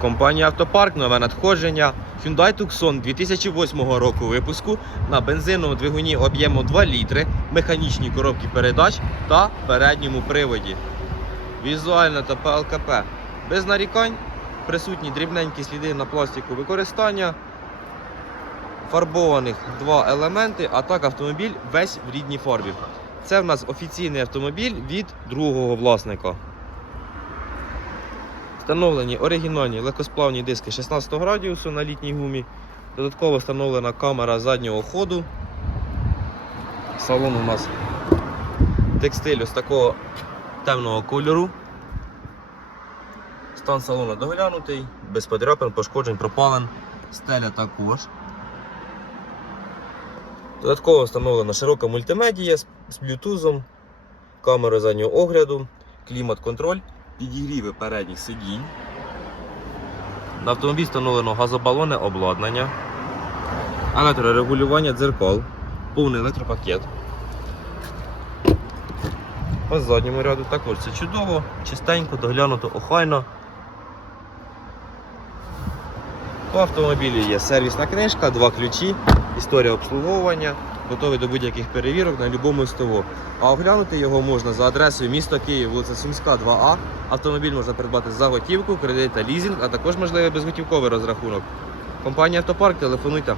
Компанія Автопарк, нове надходження. Hyundai Tucson 2008 року випуску на бензиновому двигуні об'ємом 2 літри, механічній коробці передач та передньому приводі. Візуально та ПЛКП. Без нарікань, присутні дрібненькі сліди на пластику використання, фарбованих два елементи, а так автомобіль весь в рідній фарбі. Це в нас офіційний автомобіль від другого власника. Встановлені оригінальні легкосплавні диски 16 радіусу на літній гумі. Додатково встановлена камера заднього ходу. Салон у нас текстиль ось такого темного кольору. Стан салону доглянутий, без подряпин, пошкоджень, пропален. Стеля також. Додатково встановлена широка мультимедія з блютузом, камери заднього огляду, клімат-контроль, підігріви передніх сидінь. На автомобіль встановлено газобалонне обладнання, електрорегулювання дзеркал, повний електропакет. По задньому ряду також це чудово, чистенько, доглянуто, охайно. По автомобілю є сервісна книжка, два ключі, історія обслуговування, готовий до будь-яких перевірок на будь-якому СТО. А оглянути його можна за адресою міста Київ, вулиця Сумська, 2А. Автомобіль можна придбати за готівку, кредит та лізинг, а також можливий безготівковий розрахунок. Компанія Автопарк, телефонуйте.